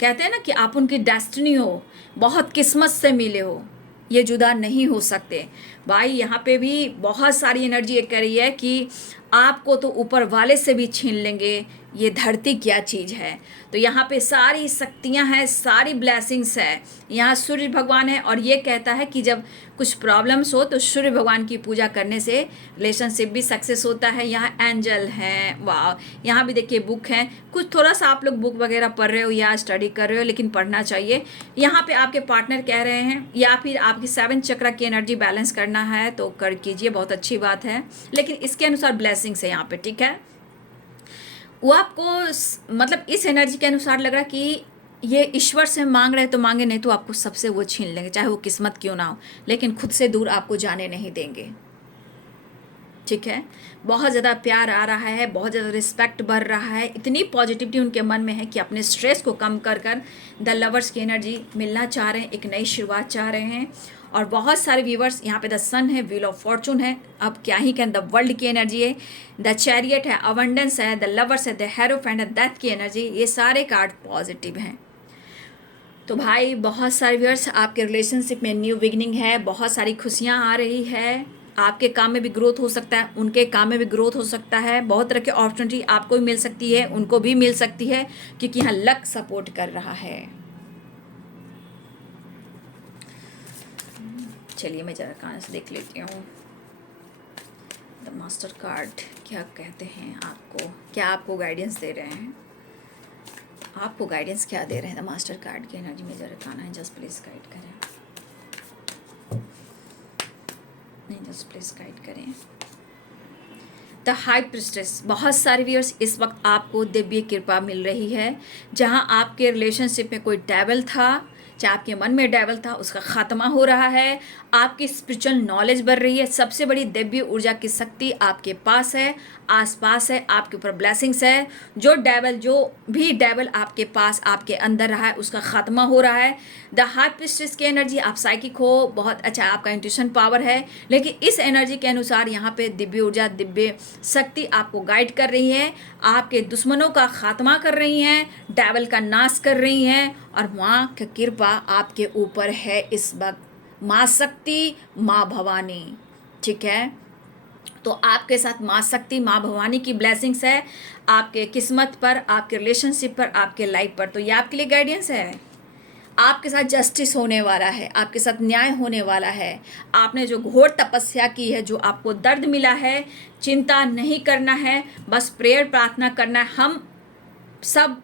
कहते हैं ना कि आप उनकी डेस्टिनी हो, बहुत किस्मत से मिले हो, ये जुदा नहीं हो सकते। भाई यहाँ पे भी बहुत सारी एनर्जी ये कह रही है कि आपको तो ऊपर वाले से भी छीन लेंगे, ये धरती क्या चीज़ है। तो यहाँ पे सारी शक्तियाँ हैं, सारी ब्लेसिंग्स है। यहाँ सूर्य भगवान है और ये कहता है कि जब कुछ प्रॉब्लम्स हो तो सूर्य भगवान की पूजा करने से रिलेशनशिप भी सक्सेस होता है। यहाँ एंजल हैं, वाह, यहाँ भी देखिए बुक हैं, कुछ थोड़ा सा आप लोग बुक वगैरह पढ़ रहे हो या स्टडी कर रहे हो लेकिन पढ़ना चाहिए। यहाँ पे आपके पार्टनर कह रहे हैं या फिर आपकी 7 चक्र की एनर्जी बैलेंस करना है तो कर कीजिए, बहुत अच्छी बात है, लेकिन इसके अनुसार ब्लेसिंग्स है यहाँ पे। ठीक है, वो आपको मतलब इस एनर्जी के अनुसार लग रहा है कि ये ईश्वर से मांग रहे तो मांगे, नहीं तो आपको सबसे वो छीन लेंगे, चाहे वो किस्मत क्यों ना हो, लेकिन खुद से दूर आपको जाने नहीं देंगे। ठीक है, बहुत ज़्यादा प्यार आ रहा है, बहुत ज़्यादा रिस्पेक्ट बढ़ रहा है, इतनी पॉजिटिविटी उनके मन में है कि अपने स्ट्रेस को कम कर कर द लवर्स की एनर्जी मिलना चाह रहे हैं, एक नई शुरुआत चाह रहे हैं। और बहुत सारे व्यूवर्स यहाँ पे द सन है, व्हील ऑफ फॉर्चून है, अब क्या ही कहें, द वर्ल्ड की एनर्जी है, द चैरियट है, अबंडेंस है, द लवर्स है, द हेरोफेंट है, डेथ की एनर्जी, ये सारे कार्ड पॉजिटिव हैं। तो भाई बहुत सारे व्यूअर्स, आपके रिलेशनशिप में न्यू बिगनिंग है, बहुत सारी खुशियाँ आ रही है, आपके काम में भी ग्रोथ हो सकता है, उनके काम में भी ग्रोथ हो सकता है, बहुत तरह की अपॉर्चुनिटी आपको भी मिल सकती है, उनको भी मिल सकती है, क्योंकि यहाँ लक सपोर्ट कर रहा है। चलिए मैं जरा कान से देख लेती हूँ द मास्टर कार्ड क्या कहते हैं आपको, क्या आपको गाइडेंस दे रहे हैं, आपको गाइडेंस क्या दे रहे हैं द मास्टर कार्ड की एनर्जी में। जरा कान है, जस्ट प्लीज गाइड करें, नहीं जस्ट प्लीज गाइड करें। द हाई प्रिस्टेस, बहुत सारे व्यूअर्स इस वक्त आपको दिव्य कृपा मिल रही है, जहां आपके रिलेशनशिप में कोई डेविल था, चाहे आपके मन में डेविल था, उसका खात्मा हो रहा है, आपकी स्पिरिचुअल नॉलेज बढ़ रही है, सबसे बड़ी दिव्य ऊर्जा की शक्ति आपके पास है, आसपास है, आपके ऊपर ब्लेसिंग्स है, जो भी डेविल आपके पास आपके अंदर रहा है उसका खात्मा हो रहा है। द हाई प्रिस्टेस की एनर्जी, आप साइकिक हो, बहुत अच्छा आपका इंट्यूशन पावर है, लेकिन इस एनर्जी के अनुसार यहाँ पे दिव्य ऊर्जा, दिव्य शक्ति आपको गाइड कर रही है, आपके दुश्मनों का खात्मा कर रही हैं, डेविल का नाश कर रही हैं, और माँ की कृपा आपके ऊपर है इस वक्त, माँ शक्ति, माँ भवानी। ठीक है, तो आपके साथ माँ शक्ति, माँ भवानी की ब्लेसिंग्स है आपके किस्मत पर, आपके रिलेशनशिप पर, आपके लाइफ पर। तो ये आपके लिए गाइडेंस है, आपके साथ जस्टिस होने वाला है, आपके साथ न्याय होने वाला है, आपने जो घोर तपस्या की है, जो आपको दर्द मिला है, चिंता नहीं करना है, बस प्रेयर प्रार्थना करना है। हम सब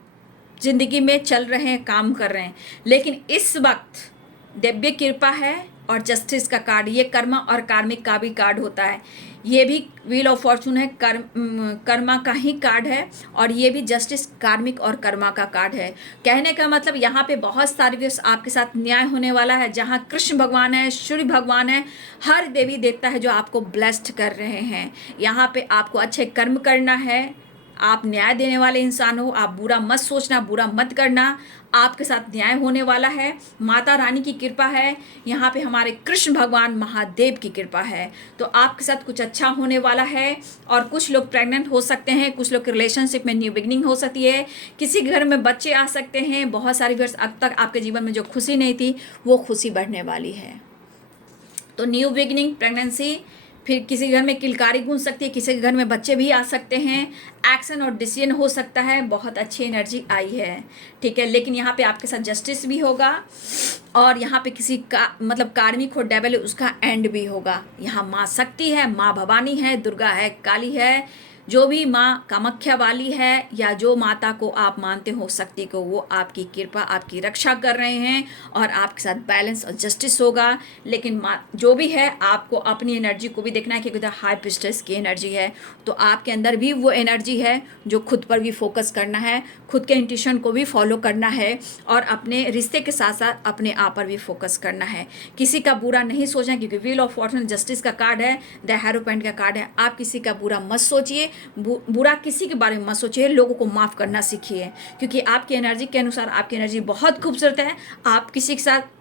जिंदगी में चल रहे हैं, काम कर रहे हैं, लेकिन इस वक्त दिव्य कृपा है और जस्टिस का कार्ड, ये कर्मा और कार्मिक का भी कार्ड होता है, ये भी व्हील ऑफ फॉर्चून है, कर्मा का ही कार्ड है, और ये भी जस्टिस, कार्मिक और कर्मा का कार्ड है। कहने का मतलब यहाँ पे बहुत सारे व्यक्ति आपके साथ न्याय होने वाला है, जहाँ कृष्ण भगवान है, सूर्य भगवान है, हर देवी देवता है जो आपको ब्लेस्ड कर रहे हैं। यहाँ पे आपको अच्छे कर्म करना है, आप न्याय देने वाले इंसान हो, आप बुरा मत सोचना, बुरा मत करना, आपके साथ न्याय होने वाला है, माता रानी की कृपा है, यहाँ पे हमारे कृष्ण भगवान महादेव की कृपा है, तो आपके साथ कुछ अच्छा होने वाला है। और कुछ लोग प्रेग्नेंट हो सकते हैं, कुछ लोग के रिलेशनशिप में न्यू बिगनिंग हो सकती है, किसी घर में बच्चे आ सकते हैं, बहुत सारी वर्ष अब तक आपके जीवन में जो खुशी नहीं थी वो खुशी बढ़ने वाली है। तो न्यू बिगनिंग, प्रेगनेंसी, फिर किसी घर में किलकारी गूंज सकती है, किसी के घर में बच्चे भी आ सकते हैं, एक्शन और डिसीजन हो सकता है, बहुत अच्छी एनर्जी आई है। ठीक है, लेकिन यहाँ पे आपके साथ जस्टिस भी होगा, और यहाँ पे किसी का मतलब कार्मिक हो डेविल है उसका एंड भी होगा। यहाँ माँ शक्ति है, माँ भवानी है, दुर्गा है, काली है, जो भी माँ कामाख्या वाली है, या जो माता को आप मानते हो शक्ति को, वो आपकी कृपा, आपकी रक्षा कर रहे हैं, और आपके साथ बैलेंस और जस्टिस होगा। लेकिन माँ जो भी है, आपको अपनी एनर्जी को भी देखना है, क्योंकि हाई प्रिस्टेस की एनर्जी है, तो आपके अंदर भी वो एनर्जी है जो खुद पर भी फोकस करना है, खुद के इंट्यूशन को भी फॉलो करना है, और अपने रिश्ते के साथ साथ अपने आप पर भी फोकस करना है। किसी का बुरा नहीं सोचना, क्योंकि व्हील ऑफ फॉर्चून जस्टिस का कार्ड है, द हेरोपेंट का कार्ड है। आप किसी का बुरा मत सोचिए, बुरा किसी के बारे में मत सोचिए, लोगों को माफ़ करना सीखिए, क्योंकि आपकी एनर्जी के अनुसार आपकी एनर्जी बहुत खूबसूरत है। आप किसी के साथ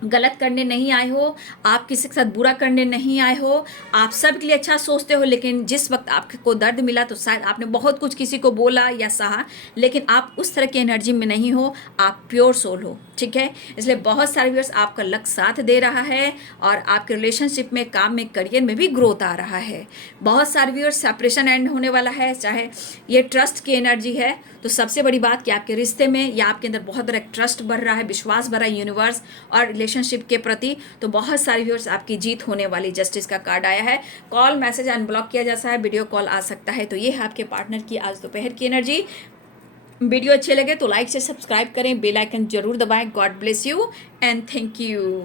गलत करने नहीं आए हो, आप किसी के साथ बुरा करने नहीं आए हो, आप सब के लिए अच्छा सोचते हो, लेकिन जिस वक्त आपको दर्द मिला तो शायद आपने बहुत कुछ किसी को बोला या सहा, लेकिन आप उस तरह की एनर्जी में नहीं हो, आप प्योर सोल हो। ठीक है, इसलिए बहुत सारे व्यूअर्स आपका लक साथ दे रहा है, और आपके रिलेशनशिप में, काम में, करियर में भी ग्रोथ आ रहा है। बहुत सारे व्यूअर्स सेपरेशन एंड होने वाला है, चाहे ये ट्रस्ट की एनर्जी है, तो सबसे बड़ी बात कि आपके रिश्ते में या आपके अंदर बहुत बड़ा ट्रस्ट बढ़ रहा है, विश्वास बढ़ रहा है यूनिवर्स और रिलेशनशिप के प्रति, तो बहुत सारे व्यूअर्स आपकी जीत होने वाली। जस्टिस का कार्ड आया है, कॉल मैसेज अनब्लॉक किया जा सकता है, वीडियो कॉल आ सकता है। तो ये है आपके पार्टनर की आज दोपहर की एनर्जी। वीडियो अच्छे लगे तो लाइक से सब्सक्राइब करें, बेल आइकन जरूर दबाएं। God bless you and thank you.